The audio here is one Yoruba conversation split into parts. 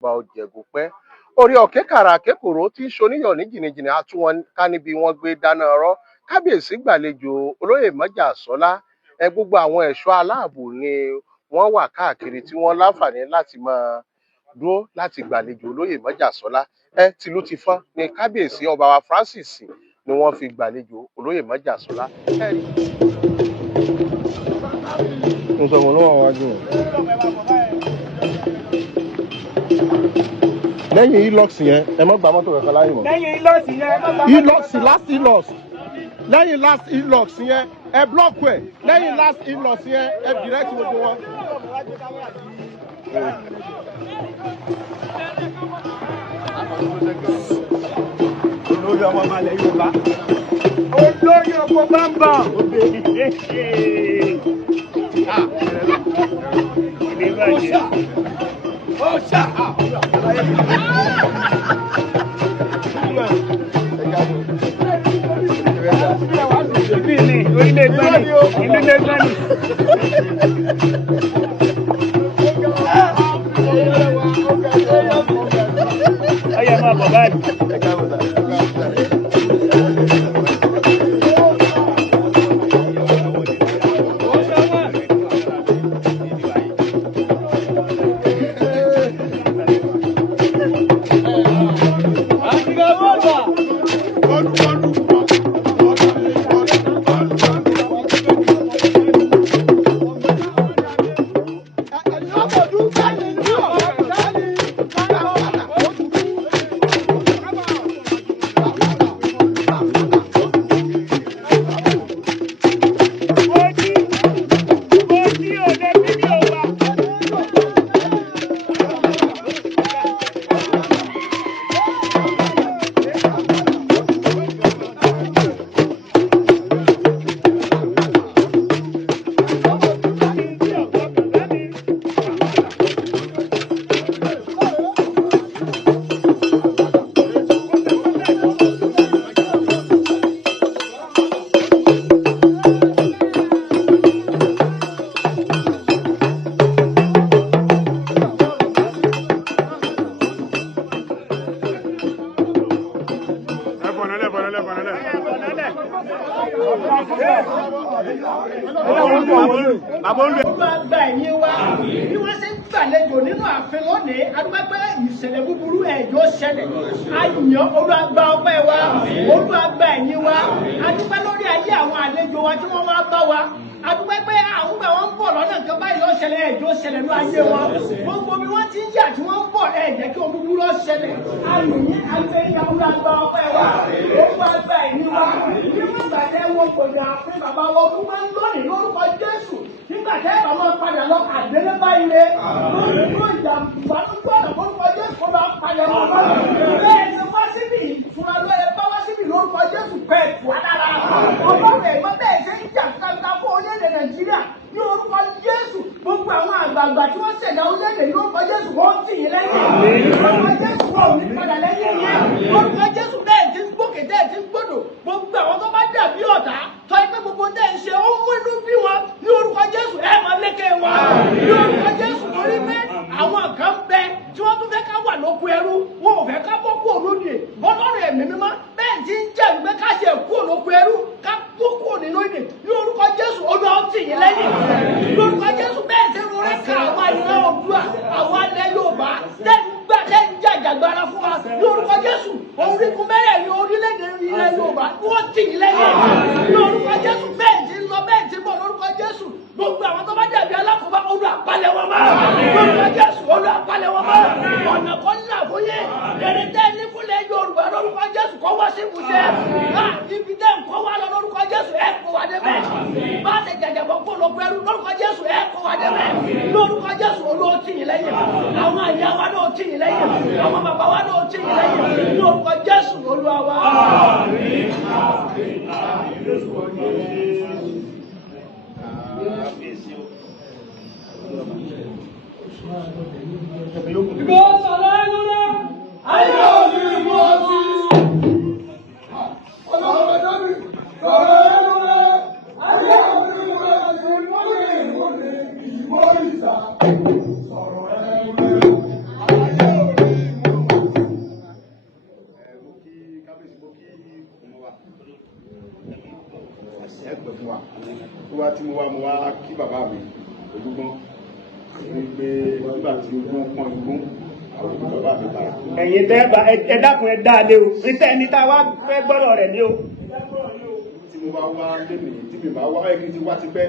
bá ọ jẹ̀gùn pẹ́. Orí ọ̀kẹ́ kàrà kékòrò tí ṣoníyàn ní jìnnìjìnnì àtúwọn ká níbi wọ́n gbé dáná ọ̀rọ̀. Kábíyèsí gbàlejò olóyè Májàsọ́lá. Gbogbo àwọn ẹ̀ṣọ́ aláàbò ni wọ́n wà káàkiri tí wọ́n láǹfààní láti máa dúró láti gbàlejò olóyè Májàsọ́lá. Tìlú ti fọ́n ni kábíyèsí ọba wa Francis ni wọ́n fi gbàlejò olóyè Májàsọ́lá. Mo sọ wọn lọ́wọ́ wájú wọn. Lẹ́yìn Elox yẹn ẹ má gba mọ́tò kankan láyé mọ́. Lẹ́yìn Elox yẹn ẹ má gba mọ́tò. Elox last Elox. Lẹ́yìn last Elox yẹn ẹ blọọkù ẹ. Lẹ́yìn last Elox yẹn ẹ direct gbogbo wọn. Olórí ọmọ malẹ̀ Yorùbá. Olórí ọmọ bàbá. Ọ̀ṣà. Orílẹ̀ Gbani. Orílẹ̀ Gbani. Ọyá máa bọ̀ báyìí. Gba ẹ̀yìn wa bí wọ́n ṣe ń gbàlejò nínú ààfin lónìí adúpẹ́pẹ́ ìṣẹ̀lẹ̀ búburú ẹ̀jọ́ ṣẹlẹ̀ ayọ̀ olùgbà ọpẹ́ wa olùgbà ẹ̀yìn wa adúpẹ́ lórí ayé àwọn àlejò wa tí wọ́n wá bá wa adúpẹ́pẹ́ àwọn gbà wọ́n ń bọ̀ lọ́nà kan báyìí ló ṣẹlẹ̀ ẹ̀jọ́ ṣẹlẹ̀ ní ayé wọn gbogbo bí wọ́n ti ń yà tí wọ́n ń bọ̀ ẹ̀jẹ̀ kí ohun búburú ṣẹlẹ̀ ayọ̀yìn ayẹyẹ olùgbà ọpẹ́ wa olùgbà ẹ̀yìn wa nígbà tẹ́ wọn kò dà fún bàbá wọn kú máa ń lónìí lórúkọ Jésù nígbà tẹ́ ẹ̀ bá máa padà lọ àdélé báyìí lé lórúkọ ìjàmbá lórúkọ ọ̀nà lórúkọ Jésù bá padà lọ bá bẹ́ẹ̀ ni wá síbì ìtura lọ ẹ bá wá síbì lórúkọ Jésù bẹ́ẹ̀ tù á dára ọlọ́run ẹ̀gbọ́n bẹ́ẹ̀ ṣe ń jà kankan fún orílẹ̀-èdè Nàìjíríà ní orúkọ Jésù gbogbo àwọn àgbààgbà tí wọ́n ṣẹ̀dá orílẹ̀-èdè ní orúkọ Jésù wọ́n tì í lẹ́yìn orúkọ Jésù wọ́n ò ní padà lẹ́yìn yẹn orúkọ Jésù bẹ́ẹ̀ ti ń gbókè bẹ́ẹ̀ ti ń gbódò gbogbo àwọn tó bá dàbí ọ̀tá tọ́ ẹgbẹ́ gbogbo tẹ́ ń ṣe ó ń mú inú bí wọn ní orúkọ Jésù ẹ̀ máa lékè wọn ní orúkọ Jésù torí pé àwọn kan bẹ tí wọ́n tún fẹ́ ká wà lóko ẹrú wọn ò fẹ́ ká bọ́ kú òlódì bọ́lọ́rọ̀ ẹ̀mí mímọ́ bẹ́ẹ̀ ti ń jẹ́ ìgbé ká ṣe kú òlóko ẹrú ká kú nínú ìdè ní orúkọ Jésù ó lọ tì yín lẹ́yìn ní orúkọ Jésù bẹ́ẹ̀ ti rọrẹ́ ká àwọn àyìnlá Oòduà àwọn alẹ́ Yorùbá tẹ́ ń jàjàgbara fún wa ní orúkọ Jésù orígun mẹ́rẹ̀ẹ̀rin orílẹ̀-èdè ilẹ̀ Yorùbá wọ́n tì yín lẹ́yìn ní orúkọ Jésù bẹ́ẹ̀ ti lọ bẹ́ẹ̀ ti bọ̀ lórúkọ Jésù gbogbo àwọn tó bá dàbí alákòóbá olú àpalẹ̀ wọn mọ́ lórúkọ Jésù olú àpalẹ̀ wọn mọ́ ọ̀nà kan ńlá fún yín èrè tẹ́ ní fúnlẹ̀ Yorùbá lórúkọ Jésù kọ́ wá sí ìmúṣẹ ibi tẹ́ ń kọ́ wá lọ lórúkọ Jésù ẹ̀ kó wa débẹ̀ bá a ṣe jàjàbọ̀ kó lóko ẹrú lórúkọ Jésù ẹ̀ kó wa débẹ̀ lórúkọ Jésù olú ó tì yín lẹ́yìn àwọn àyà wa náà ó tì yín lẹ́yìn àwọn bàbá wa náà ó tì yín lẹ́yìn lórúkọ Jésù Olúwa wa. Because hallelujah, I know you want to. Hallelujah, I know you want to. ní pé nígbà tí ogún pọ́n igbó àwọn òbí bàbá mi bára. ẹ̀yin tẹ́ bá ẹ dákun ẹ dá lé o ní ta wá fẹ́ gbọ́dọ̀ rẹ̀ ní o. tí mo bá wá lénìí tí mi bá wá ẹ̀kí ti wá ti pẹ́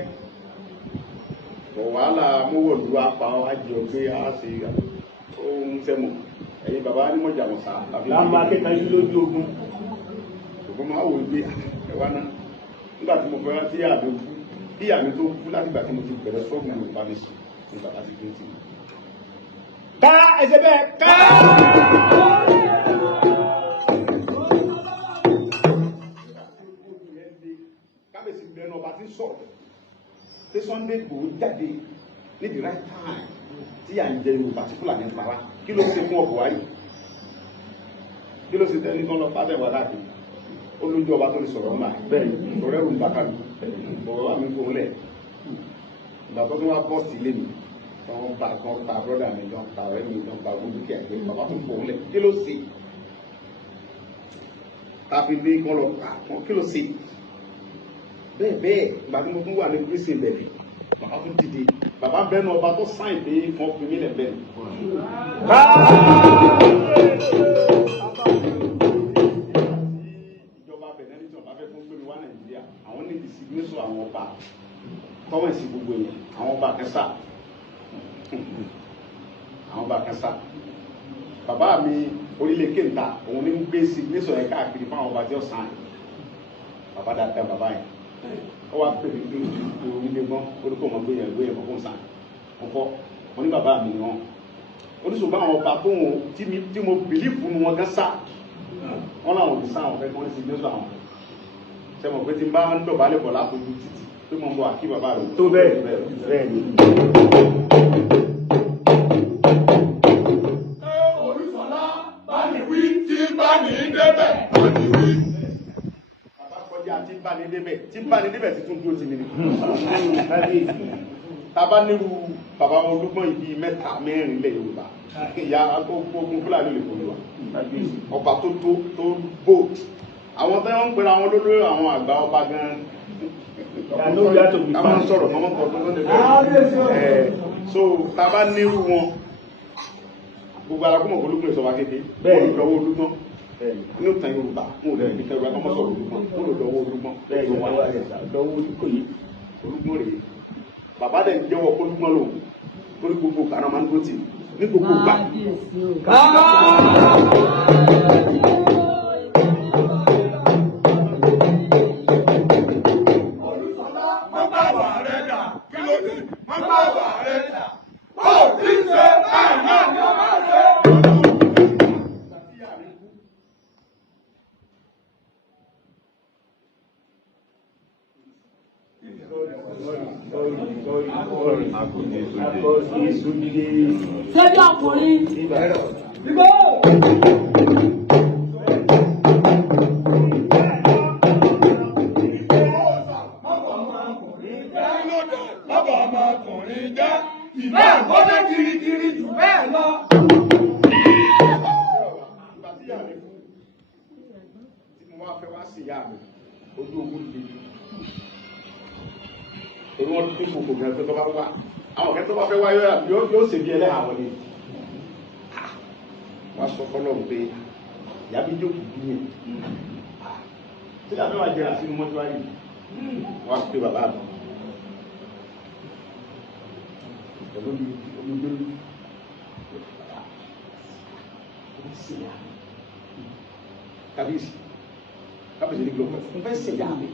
bọ̀ wàhálà mówòlú apá àjọ pé a ṣe ohun sẹ́mọ̀ ẹ̀yin bàbá ní mọ̀jà wọ̀n sá. láàmú akẹ́kọ̀ọ́ lójú ogun. ṣùgbọ́n máa wò ó gbé ẹ̀wá náà nígbà tí mo fẹ́ rántí àmì kú bí àmì tó kú láti ìgbà tí mo ti bẹ̀rẹ̀ sọ́ọ̀bù Yorùbá mi sùn ní bàbá ti gbé tì mí. ká ẹsẹ̀ bẹ́ẹ̀ ká. kábíyèsí bẹ̀rẹ̀ ọba tí sọ̀rọ̀ pé Sunday Igboho jáde ní the right time tí à ń jẹ Yorùbá tí Fúlàní ń para kí ló ṣe fún ọkọ̀ wáyé kí ló ṣe tẹ́lẹ̀ kan lọ pàṣẹ wà láti olójú ọba tó lè sọ̀rọ̀ ńlá bẹ́ẹ̀ sọ̀rọ̀ ẹ̀rù ń bá kálù bọ̀rọ̀ wà mí fún lẹ̀ ìgbà tó tún wá bọ́ sí ilé mi wọ́n bá kan ta brọ́dà mi jọ ta ọ̀rẹ́ mi jọ ta gbogbo kí àgbẹ̀ bàbá tó fún lẹ̀ kí ló ṣe tàbí bí kan lọ pa kan kí ló ṣe bẹ́ẹ̀ bẹ́ẹ̀ ìgbà tí mo tún wà ní prison bẹ̀rẹ̀ bàbá tún dìde bàbá bẹ́ẹ̀ náà ọba tó sáìn pé kan fi mí lẹ̀ bẹ́ẹ̀ àwọn ní ìsìgbésọ àwọn ọba tọ́wọ́ ìsìn gbogbo yẹn àwọn ọba kẹsà àwọn ọba kẹsà bàbá mi orílẹ̀ kéńtà òun ní gbé ìsìgbésọ yẹn káàkiri fún àwọn ọba tí ó sàn bàbá dáadáa bàbá yẹn ó wá pè mí pé orílẹ̀ gbọ́n orúkọ ọmọ gbé yẹn kọ́kọ́ sàn ọkọ wọn ní bàbá mi wọn oníṣòwò àwọn ọba tó wọn tí mo bìlífù nu wọn kẹsà wọn làwọn òbí sáwọn fẹ́ kí wọ́n ní ìsìgbésọ àwọn sẹ́mọ̀ pé tí n bá ń dọ̀bálẹ̀ bọ̀ láfojú títì pé mo ń bọ̀ àkí bàbá rẹ̀ tó bẹ́ẹ̀ bẹ́ẹ̀ ni. Olúṣọlá bá ní wí tí bá ní débẹ̀ bá ní wí. bàbá kọjá tí bá ní débẹ̀ tí tún dúró ti mi ni. tábà nírú bàbá wọn olúgbọ́n ibi mẹ́ta mẹ́rin ilẹ̀ Yorùbá ìyá ogun Fúlàní lè kó wa ọba tó bò àwọn tó ń pera àwọn olólórí àwọn àgbà ọba gan àwọn sọ̀rọ̀ ọmọ kan tó lóde bẹ́ẹ̀ so tá a bá nírú wọn gbogbo arákùnmọ̀ olúgbọ́n ìsọ̀wá kéde bẹ́ẹ̀ ni lọ́wọ́ olúgbọ́n ní òtàn Yorùbá wọn ò lè fi kẹrù ẹ̀kọ́ sọ̀rọ̀ olúgbọ́n wọn ò lọ́wọ́ olúgbọ́n bẹ́ẹ̀ ni wọ́n lọ́wọ́ olúgbọ́n rèé bàbá dẹ̀ ń jẹ́wọ́ olúgbọ́n lòun lórí gbogbo ìgbà náà máa ń dúró tì ní gbogbo ìgbà. Sẹ́jọ́ ọkùnrin. Ìgbó. Bàbá ọmọkùnrin jẹ́ ìbá àgbọ́dọ̀ kirikiri jù bẹ́ẹ̀ lọ. Ìgbà tí ìyá mi kú, tí mo wá fẹ́ wá sí ìyá mi, ojú ogun le. Torí wọ́n tún kòkò gan tó bá wá. Àwọn kẹ́tọ́ bá fẹ́ wá yóò ṣe bí ẹlẹ́hà wọlé. Wọ́n sọ fọ́lọ́run pé ìyá bí jókòó bí yẹn. Tí ìyá mẹ́wàá jẹ́ra sínú mọ́túárì, wọ́n á pè bàbá mi. Pẹ̀lú omijé kábíyèsí ní gbogbo mo fẹ́ ṣèyá mi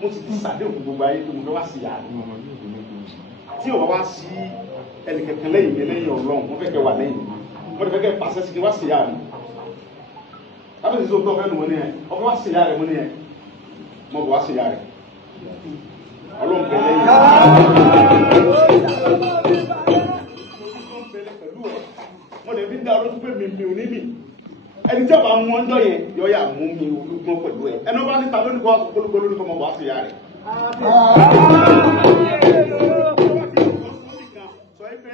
mo ti ti sàdéhùn gbogbo ayé tó mo fẹ́ wá ṣèyá mi tí o wá sí ẹnìkẹ̀kẹ́ lẹ́yìn mi lẹ́yìn Ọlọ́run mo fẹ́ kẹ́ wà lẹ́yìn mo fẹ́ kẹ́ pàṣẹ sí kí wá ṣèyá mi kábíyèsí tó fẹ́ nu mo ní ẹ ọkọ wá ṣèyá rẹ mo ní ẹ mo bọ̀ wá ṣèyá rẹ Ọlọ́run bẹ̀ lẹ́yìn mo lè fi dá ọlọ́dún pé mi ò ní mi ẹni tí ọba mú ọjọ́ yẹn yọ yà mú mi olúgbọ́n pẹ̀lú ẹ ẹni ọba níta lónìí kó wá sọ polówó lórí kọmọ wàá sí ya rẹ. sọ yìí pé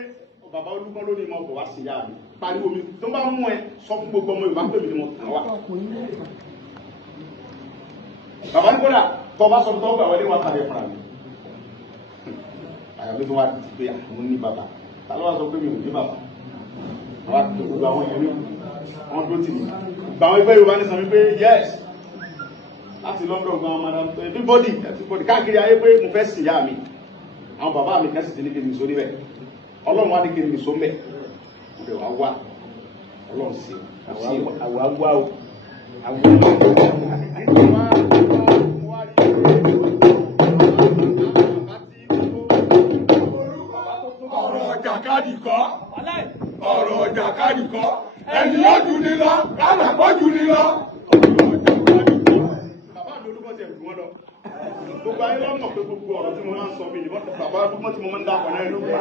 bàbá olúgbọ́n lónìí mọ̀ bọ̀ wá sí ya mi pariwo mi tó bá mú ẹ sọ fún gbogbo ọmọ Yorùbá pé mi ni mo tàn wá. bàbá ní kódà tó bá sọ fún tọ́wọ́ gbà wọlé wá tàbí fúnra mi. àyàwó tó wá ti pé àwọn ní bàbá ta ló wá sọ pé mi ò ní bàbá àwa gbogbo àwọn èèyàn ní wọn dúró tì mí gbà àwọn ẹgbẹ́ Yorùbá ní sọ wípé yes láti London gan madam everybody káàkiri ayé pé mo fẹ́ sìn yá mi àwọn bàbá mi kan sì ti ní kí n nìṣó níbẹ̀ Ọlọ́run wá ní kí n nìṣó mbẹ̀ mo bẹ̀ wá wá Ọlọ́run sí àwa wá o ọ̀rọ̀ jàkadì kọ́ ọ̀rọ̀ jàkadì kọ́ ẹni yóò jù ní lọ káàmà kọ́ jù ní lọ. Bàbá mi olúkọ tẹ̀ jù wọ́n lọ. Gbogbo ayé lọ́mọ̀ pé gbogbo ọ̀rọ̀ tí mo máa ń sọ mi nìbọn bàbá olúkọ tí mo máa ń dákọ̀ náà ló wà.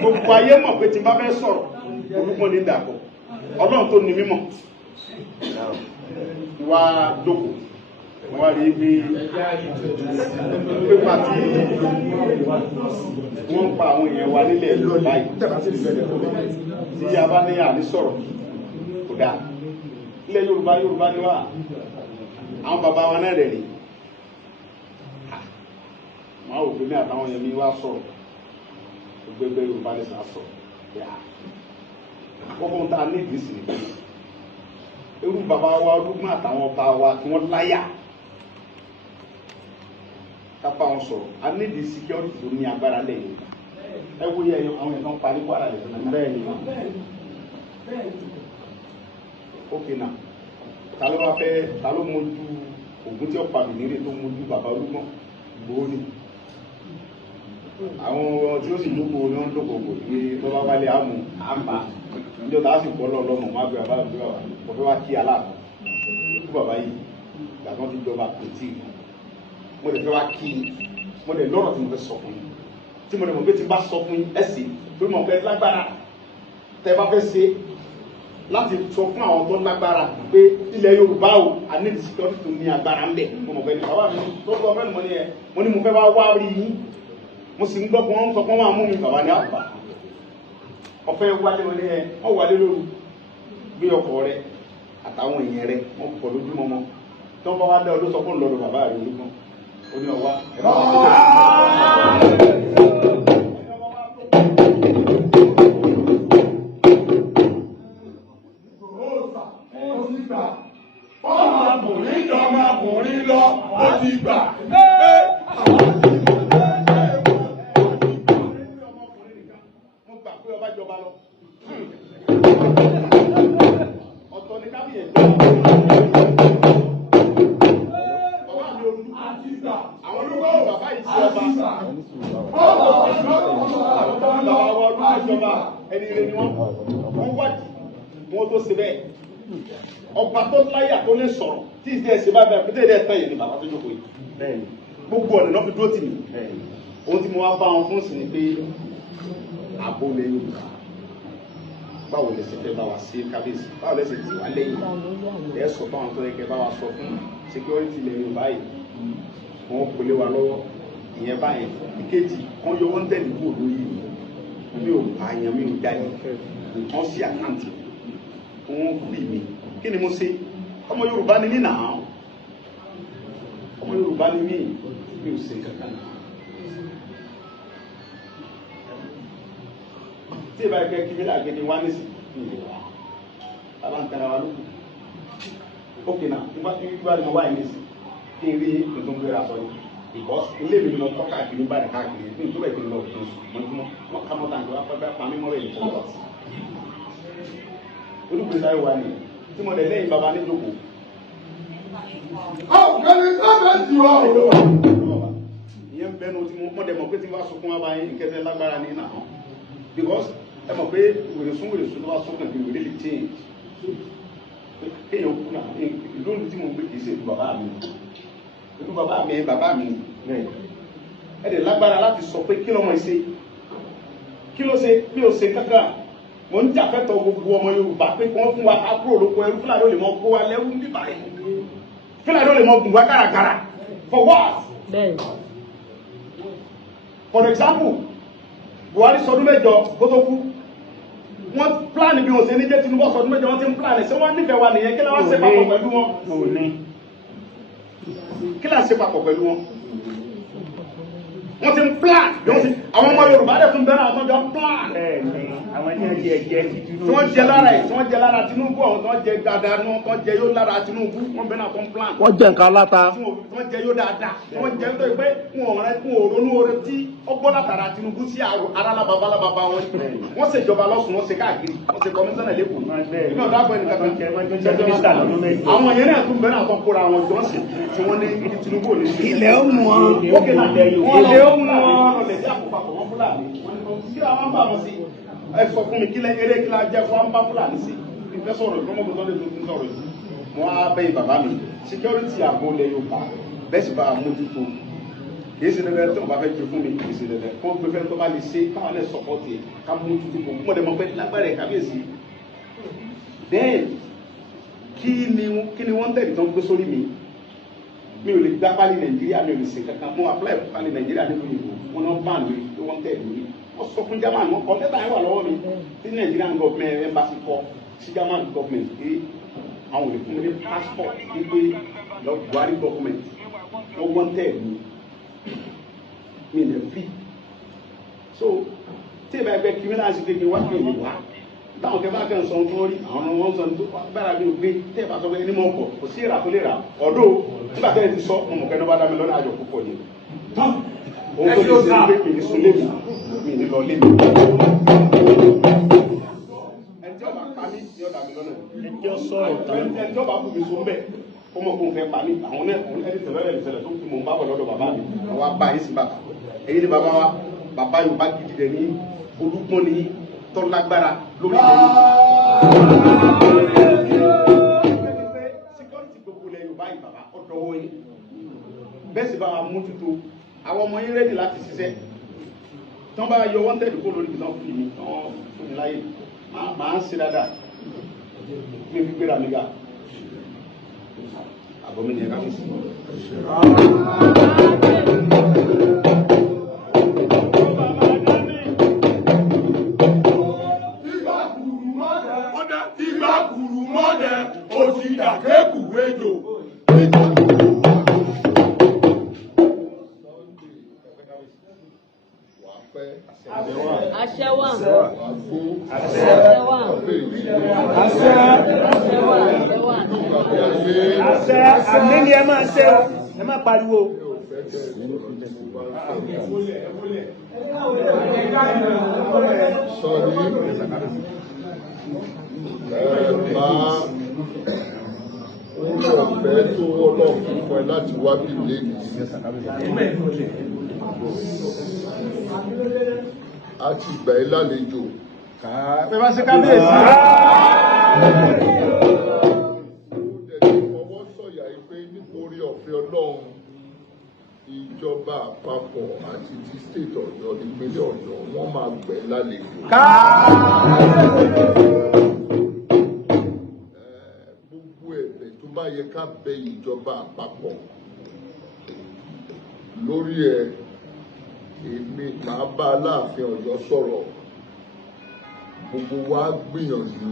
Gbogbo ayé mọ̀ pé tí n bá fẹ́ sọ̀rọ̀ olúkọ ní dàpọ̀. Ọlọ́run tó ní mímọ̀. Wá dókò. Wọ́n wá rí bí pépà tí wọ́n ń pa àwọn èèyàn wa nílẹ̀ ìlú báyìí. Tí a bá ní àní sọ̀rọ̀ kò dáa. Ilẹ̀ Yorùbá ni wá. Àwọn bàbá wa náà rẹ̀ rí. Máa wò pé ní àtàwọn yẹn mi wá sọ̀rọ̀. Gbogbo Yorùbá ní sà sọ̀rọ̀. Kọ́kọ́ ń ta ní ìdísì nìkan. Irú bàbá wa Olúgbọ́n àtàwọn ọba wa tí wọ́n láyà. Kápá wọn sọ̀rọ̀. A ní ìdí security tó ní agbára lẹ́yìn. Ẹ wo yẹ àwọn ẹ̀kan parí Kwara lẹ́sìn. Bẹ́ẹ̀ ni. Okay now. Ta ló mójú Ògún tí ó pa Bìnírè tó mójú bàbá Olúgbọ́n Ìgbòho ni. Àwọn tí ó sì lóko ní wọ́n lókòkò ní tó bá wálé àmú àmbá níjọ́ tá a sì gbọ́ lọ́mọ má gbé bàbá àbúrò bàbá kò fẹ́ wá kí aláàbò ikú bàbá yìí gbàgbọ́n ti jọba kò tí ì mo lè fẹ́ wá kí mo lè lọ́rọ̀ tí mo fẹ́ sọ fún yín tí mo lè mọ̀ pé tí n bá sọ fún yín ẹ̀sìn tó mọ̀ pé lágbára tẹ́ bá fẹ́ ṣe láti sọ fún àwọn tó lágbára pé ilẹ̀ Yorùbá o a ní security tó ní agbára ń bẹ̀ mo mọ̀ pé ní bàbá mi tó sọ fẹ́ mo ní mo fẹ́ wá rí yín mo sì ń gbọ́ pé wọ́n sọ pé wọ́n máa mú mi bàbá ní àbá ọ̀fẹ́ wálé wọlé ẹ wọ́n wálé lóru gbé ọkọ̀ rẹ àtàwọn èèyàn rẹ wọ́n pọ̀ lójúmọ́ mọ́ tó ń bá wá dá ọdún sọ fún lọ́dọ̀ bàbá rẹ olúgbọ́n ó ní ọwá ẹ bá ọmọkùnrin jọ ọmọkùnrin lọ ó ti gbà. Ọ̀tọ̀ ní kábíyèsí. Àwọn olùkọ́ bàbá yìí ṣe ọba. Àwọn bàbá ìjọba ẹni rẹ̀ ni wọ́n wádìí wọ́n tó ṣe bẹ́ẹ̀. Ọba tó láyà tó lè sọ̀rọ̀ tí ìṣe ẹ̀ṣẹ̀ bá bẹ̀rẹ̀ pété ẹ̀dẹ̀ tán yìí ni bàbá tó jókòó yìí. Gbogbo ọ̀nà náà fi dúró tì mí. Ohun tí mo wá bá wọn fún sí ni pé àbò lè Yorùbá. Báwo lẹ ṣe fẹ́ bá wa ṣe kábíyèsí báwo lẹ ṣe tì wá lẹ́yìn ẹ sọ fáwọn tó yẹ kẹ́ bá wa sọ fún security ilẹ̀ Yorùbá yìí wọ́n kò lé wa lọ́wọ́ ìyẹn báyìí ìkejì wọ́n yọ wọ́n tẹ̀lé kúrò lórí mi ò pààyàn mi ò jalè wọ́n sí àkáǹtì wọ́n bì mí kí ni mo ṣe ọmọ Yorùbá ni mí náà ọmọ Yorùbá ni mí mi ò ṣe kankan. Tí ìbá ẹgbẹ́ kí mílà gẹ́gẹ́ wá ní sí ìlú wa, bàbá ń tara wa lókù. Ókè náà, nígbà tí wọ́n wá ní sí, kí n rí tuntun gbéra sọ ní. Because ilé mi ni mo tọ́ káàkiri bá rẹ̀ káàkiri, ní ìtura ìpínlẹ̀ lọ fún mọ́júmọ́, wọ́n ká mọ́ta nígbà pẹ́pẹ́ pa mímọ́ rẹ̀ nìkan lọ. Olùkùnrin sáré wa ni, tí mo lẹ̀ lẹ́yìn bàbá ní jókòó. Ọ̀gbẹ́ni sábẹ́ jù ọ́. Ìyẹn bẹnu tí mo dẹ̀ mọ̀ pé tí wọ́n bá sunkún wá báyìí, ìkẹsẹ̀ lágbára ní ìnáwó. Because ẹ mọ̀ pé wèrèsún tó bá sọ́kàn kí wèrè lè change kéèyàn kú náà ìlú tí mo gbé kìí ṣe ìlú bàbá mi ìlú bàbá mi ẹ dẹ̀ lágbára láti sọ pé kí lọ́mọ ṣe kí ló ṣe bí o ṣe kankan mo ń jàfẹ́tọ̀ gbogbo ọmọ Yorùbá pé kí wọ́n fún wa kúrò lóko ẹrú Fúlàní ò lè mọ kó wa lẹ́rú níbà yìí Fúlàní ò lè mọ gùn wá gàràgàrà for what? For example Buhari sọdún mẹ́jọ kó tó kú wọ́n pláàni bí wọ́n ṣe ní jẹ́ Tinubu sọdún mẹ́jọ wọ́n ti ń pláàni ṣé wọ́n nífẹ̀ẹ́ wa nìyẹn kí la wá ṣe papọ̀ pẹ̀lú wọn kí la ṣe papọ̀ pẹ̀lú wọn wọ́n ti ń plan àwọn ọmọ Yorùbá dẹ̀ tún bẹ́ẹ̀ náà tó jọ ń plan. Àwọn ẹni ọjẹ ẹjẹ ti tí wọ́n jẹ lára ẹ̀ tí wọ́n jẹ lára Tinubu àwọn tó jẹ dáadáa ní wọn tó jẹ yóò lára Tinubu wọ́n bẹ́ẹ̀ náà tó ń plan. wọ́n jẹ nǹkan aláta. wọ́n jẹ yóò dáadáa wọ́n jẹ nítorí pé wọn ò ronú oore tí ọgbọ́n látara Tinubu sí ara lábàbá wọn. wọ́n ṣèjọba lọ́sùn wọ́n ṣe káàkiri wọ́n ṣe kọmíṣánná lẹ́kọ̀ọ́. ìgbà tó àgbẹ̀ nìkan àwọn yẹn náà tún bẹ́ẹ̀ náà tó kóra àwọn jọ́sìn tí wọ́n ní Tinubu ò ní sí. ilẹ̀ ó mú wọn. ilé ó mú wọn. ọ̀lẹ̀ tí àpòpapọ̀ wọn Fúlàní kí àwọn bá wọn sí ẹ sọ fún mi kí lẹ eré kí la jẹ fún àwọn bá Fúlàní sí ìfẹ́ sọ̀rọ̀ ìfọmọgbọn tó lè tó ń sọ̀rọ̀ yìí wọn á bẹyìn bàbá mi security ààbò lẹ Yorùbá bẹ́ẹ̀ sì bá a mójútó kìí ṣe dandan tí wọn bá fẹ́ gbé fún mi kìí ṣe dandan kó gbé fẹ́ tó bá lè ṣe káwọn lè sọpọ́tì ká mójútó kó mọ̀ dẹ́mọ̀ pé lágbára ẹ̀ kábíyèsí bẹ́ẹ̀ kí ni wọ́n tẹ̀lé tó ń gbé sórí mi ò lè gbá pálí Nàìjíríà mi ò lè ṣe kankan mo apply pálí Nàìjíríà nínú ìbò wọn náà bá mi tó wọ́n tẹ̀lé mi wọ́n sọ fún German wọn kọ́ lẹ́tà yẹn wà lọ́wọ́ mi tí Nigerian government embassy kọ sí German government pé àwọn ò lè fún mi ní passport wípé lọ Buhari government wọ́n wọ́n tẹ̀lé mi lè fi so tí ìbá ẹgbẹ́ criminal ṣe kékeré wá kéde wá táwọn kẹfà kan sọ tó rí àwọn ọmọ wọn sọ tó gbára mi ò gbé tẹ́ ẹ̀ bá sọ pé ẹni mọ̀ ọkọ̀ kò sí ìrà tó lè rà ọ̀dọ́ nígbà tẹ́ ẹ ti sọ ọmọ kẹ́ni ọba dá mi lọ́nà àjọ púpọ̀ ni òun tó lè ṣe pé mi ní sun lémi mi ní lọ lémi ẹni tí ọba pa mí ní ọ̀dà mi lọ́nà ẹjọ́ sọ̀rọ̀ tán. ẹni tí ọba kù mí so ń bẹ̀ ó mọ̀ kó n fẹ́ pa mí àwọn ẹni tẹ̀lé tó kù mọ̀ ń bá wọ̀ lọ́dọ̀ bàbá mi àwọn abá yìí sí bàbá èyí ni bàbá wa bàbá Yorùbá gidi dẹ̀ ní olúgbọ́n ní tọ́lágbára lórí ilẹ̀ security gbogbo ilẹ̀ Yorùbá yìí bàbá ọ̀dọ́wọ́ yìí bẹ́ẹ̀ sì bá wa mójútó àwọn ọmọ yín rẹ́dì láti ṣiṣẹ́ tí wọ́n bá yọ wọ́n tẹ̀lé kó lórí ìgbìmọ̀ fún mi tí wọ́n fún mi láyé máa ń ṣe dáadáa mi fi gbéra mi ga àbọ̀ mi ni ẹ̀ka fi sí. Ìgbà kùrù mọ́dẹ òsì dàkẹ́kù wéjò. Àṣẹ wà. Àṣẹ àmì ni ẹ máa ṣe o, ẹ má pariwo. Oúnjẹ ọ̀fẹ́ tó Ọlọ́run fún ẹ láti wá bí lẹ́yìn. A ti gbà ẹ́ lálejò. Bẹ́ẹ̀ bá ṣe kábíyèsí. Ó dẹ̀ ti fọwọ́ sọ̀yà pé nítorí ọ̀fẹ́ Ọlọ́run ìjọba àpapọ̀ àti ti state Ọ̀yọ́ ìpínlẹ̀ Ọ̀yọ́ wọ́n máa gbà ẹ́ lálejò. Gbogbo ẹ̀bẹ̀ tó bá yẹ ká bẹ ìjọba àpapọ̀ lórí ẹ̀ èmi máa bá Aláàfin Ọ̀yọ́ sọ̀rọ̀ gbogbo wa gbìyànjú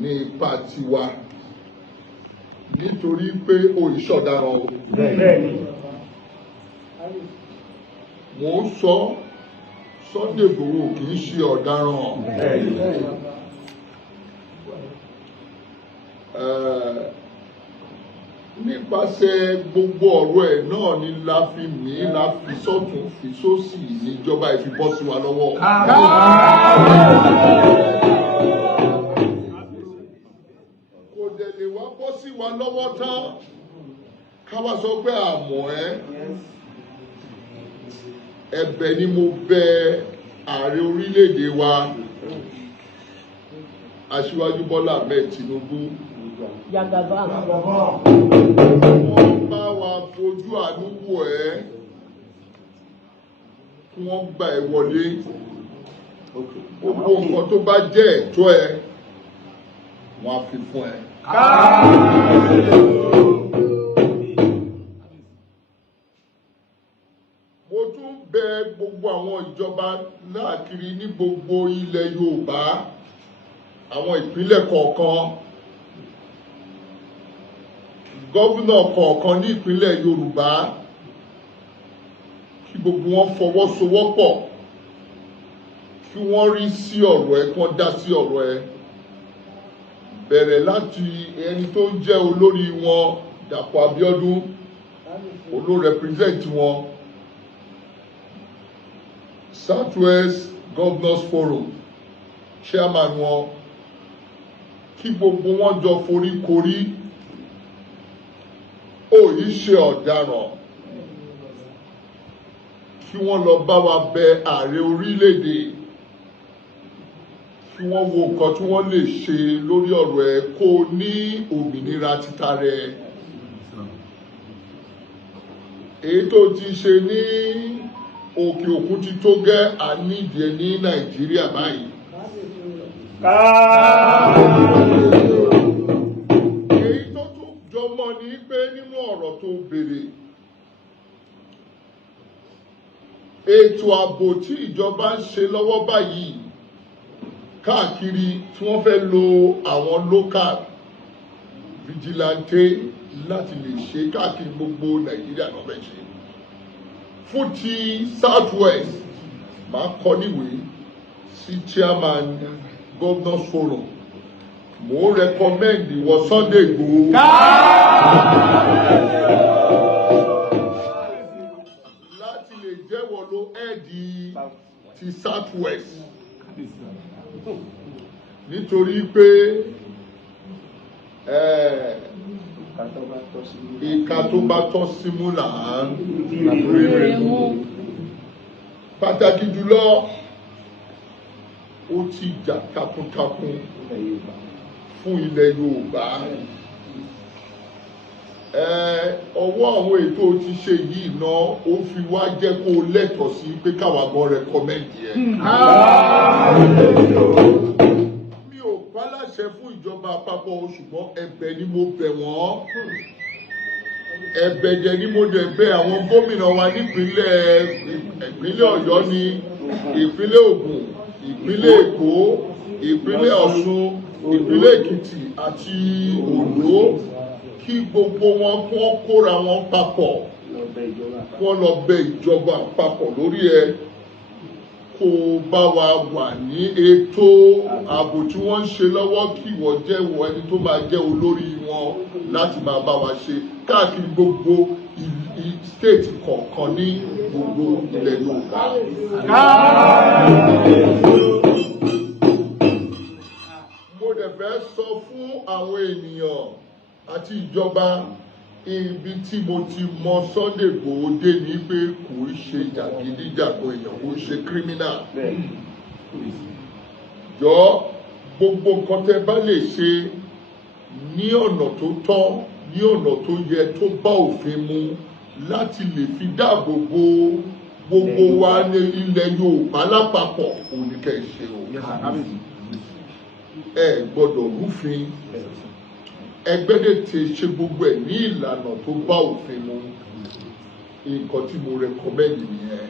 ní ipa tiwa nítorí pé o ìṣọ̀daràn o. Mo ń sọ Sunday Igboho kì í ṣe ọ̀daràn. Nípasẹ̀ gbogbo ọ̀rọ̀ ẹ̀ náà ni la fi sọ́tún fi sósì níjọba ìfibọ́ sí wa lọ́wọ́. Kò dẹ̀ lè wá bọ́ sí wa lọ́wọ́ tán ká wá sọ pé àmọ́ ẹ̀bẹ̀ ni mo bẹ̀ ààrẹ orílẹ̀-èdè wa Aṣíwájú Bọ́lá Ahmed Tinubu. Yàgàbá. Wọ́n bá wa fojú àánú wò ẹ́ kí wọ́n gbà ẹ́ wọlé. Gbogbo nǹkan tó bá jẹ́ ẹ̀tọ́ ẹ wọ́n á fi fún ẹ. Mo tún bẹ̀ gbogbo àwọn ìjọba láàkiri ní gbogbo ilẹ̀ Yorùbá, àwọn ìpínlẹ̀ kọ̀ọ̀kan, gómìnà kọ̀ọ̀kan ní ìpínlẹ̀ Yorùbá, kí gbogbo wọn fọwọ́sowọ́pọ̀ kí wọ́n rí sí ọ̀rọ̀ ẹ kí wọ́n dá sí ọ̀rọ̀ ẹ bẹ̀rẹ̀ láti ẹni tó ń jẹ́ olórí wọn Dàpọ̀ Abíọ́dún olórepresent wọn Southwest Governors Forum chairman wọn kí gbogbo wọn jọ foríkorí ó yìí ṣe ọ̀daràn kí wọ́n lọ bá wa bẹ ààrẹ orílẹ̀-èdè kí wọ́n wo nǹkan tí wọ́n lè ṣe lórí ọ̀rọ̀ ẹ̀ kó ní òmìnira títa rẹ̀ èyí tó ti ṣe ní òkè òkun ti tó gẹ́ àníìdíẹ̀ ní Nàìjíríà báyìí. Èyí tó tún jọmọ́ ni pé nínú ọ̀rọ̀ tó béèrè ètò ààbò tí ìjọba ń ṣe lọ́wọ́ báyìí káàkiri tí wọ́n fẹ́ lo àwọn local vigilante láti lè ṣe káàkiri gbogbo Nàìjíríà náà fẹ́ ṣe fún ti Southwest máa kọ níwèé sí chairman Governors Forum mo recommend ìwọ Sunday Igboho láti lè jẹ́wọ́ ló ẹ́ẹ̀dì ti Southwest nítorí pé ìka tó bá tọ́ símú là ń rere mú pàtàkì jùlọ ó ti jà takuntakun fún ilẹ̀ Yorùbá ọwọ́ àwọn ètò ti ṣe yìí náà ó fi wá jẹ́ kó lẹ́tọ̀ọ́ sí pé káwa gan rẹkọmẹ́ndì ẹ̀. Mi ò pa láṣẹ fún ìjọba àpapọ̀ ṣùgbọ́n ẹ̀bẹ̀ ni mo bẹ̀ wọ́n ẹ̀bẹ̀ dẹ̀ ni mo dẹ̀ bẹ̀ àwọn gómìnà wa ìpínlẹ̀ Ọ̀yọ́ ní ìpínlẹ̀ Ògùn ìpínlẹ̀ Èkó ìpínlẹ̀ Ọ̀ṣun ìpínlẹ̀ Èkìtì àti Oǹdó kí gbogbo wọn kí wọ́n kóra wọn papọ̀ kí wọ́n lọ bẹ̀ ìjọba àpapọ̀ lórí ẹ kó bá wa wà ní ètò ààbò tí wọ́n ń ṣe lọ́wọ́ kí wọ́n jẹ́ ẹni tó máa jẹ́ olórí wọn láti máa bá wa ṣe káàkiri gbogbo state kọ̀ọ̀kan ní gbogbo ilẹ̀ Yorùbá. Mo dẹ̀ fẹ́ sọ fún àwọn ènìyàn àti ìjọba ibi tí mo ti mọ Sunday Igboho dé ní pé kò í ṣe jàgídíjàgan èèyàn kò í ṣe criminal. Jọ gbogbo nǹkan tẹ́ bá lè ṣe ní ọ̀nà tó tọ́ ní ọ̀nà tó yẹ tó bá òfin mu láti lè fi dáàbò bo gbogbo wa ní ilẹ̀ Yorùbá lápapọ̀ òní kẹ́ ẹ ṣe o. Ẹ gbọ́dọ̀ rúfin ẹgbẹ́dẹ̀ tí ṣe gbogbo ẹ̀ ní ìlànà tó bá òfin mu nǹkan tí mo recommend nìyẹn.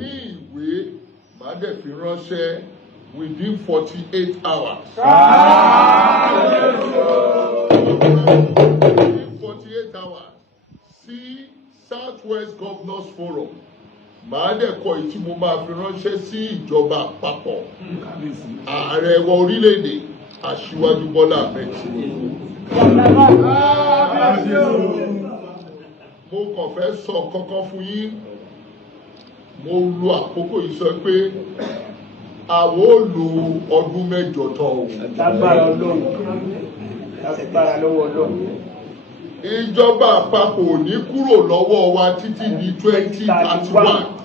Ní ìwé màá dẹ̀ fi ránṣẹ́ within 48 hours. Within 48 hours sí Southwest Governors Forum màá dẹ̀ kọ èyí tí mo máa fi ránṣẹ́ sí ìjọba àpapọ̀ ààrẹ wa orílẹ̀-èdè Aṣíwájú Bọ́lá Ahmed Tinubu. Mo kàn fẹ́ sọ kankan fún yín mo lo àkókò yìí sọ pé àwọn ò lo ọdún mẹ́jọ tán o. Lágbára Ọlọ́run lágbára lọ́wọ́ Ọlọ́run. Ìjọba àpapọ̀ ò ní kúrò lọ́wọ́ wa títí di 2031.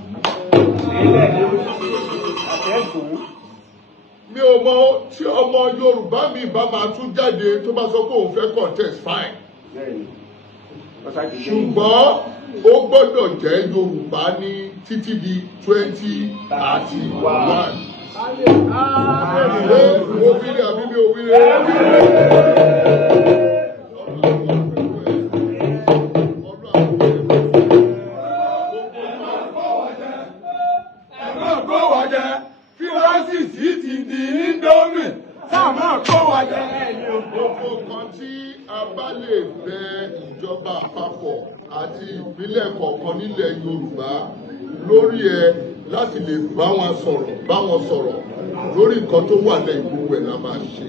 Mi ò mọ tí ọmọ Yorùbá mi bá máa tún jáde tó bá sọ pé òun fẹ́ contest fine. Ṣùgbọ́n ó gbọ́dọ̀ jẹ́ Yorùbá ní títí di 2031. Ṣé mo wí ni àbí mi ò wí ni? Gbogbo kan tí a bá lè bẹ ìjọba àpapọ̀ àti ìpínlẹ̀ kọ̀ọ̀kan nílẹ̀ Yorùbá lórí ẹ láti lè bá wọn sọ̀rọ̀ lórí nǹkan tó wà lẹ́yìn gbogbo ẹ̀ la máa ṣe.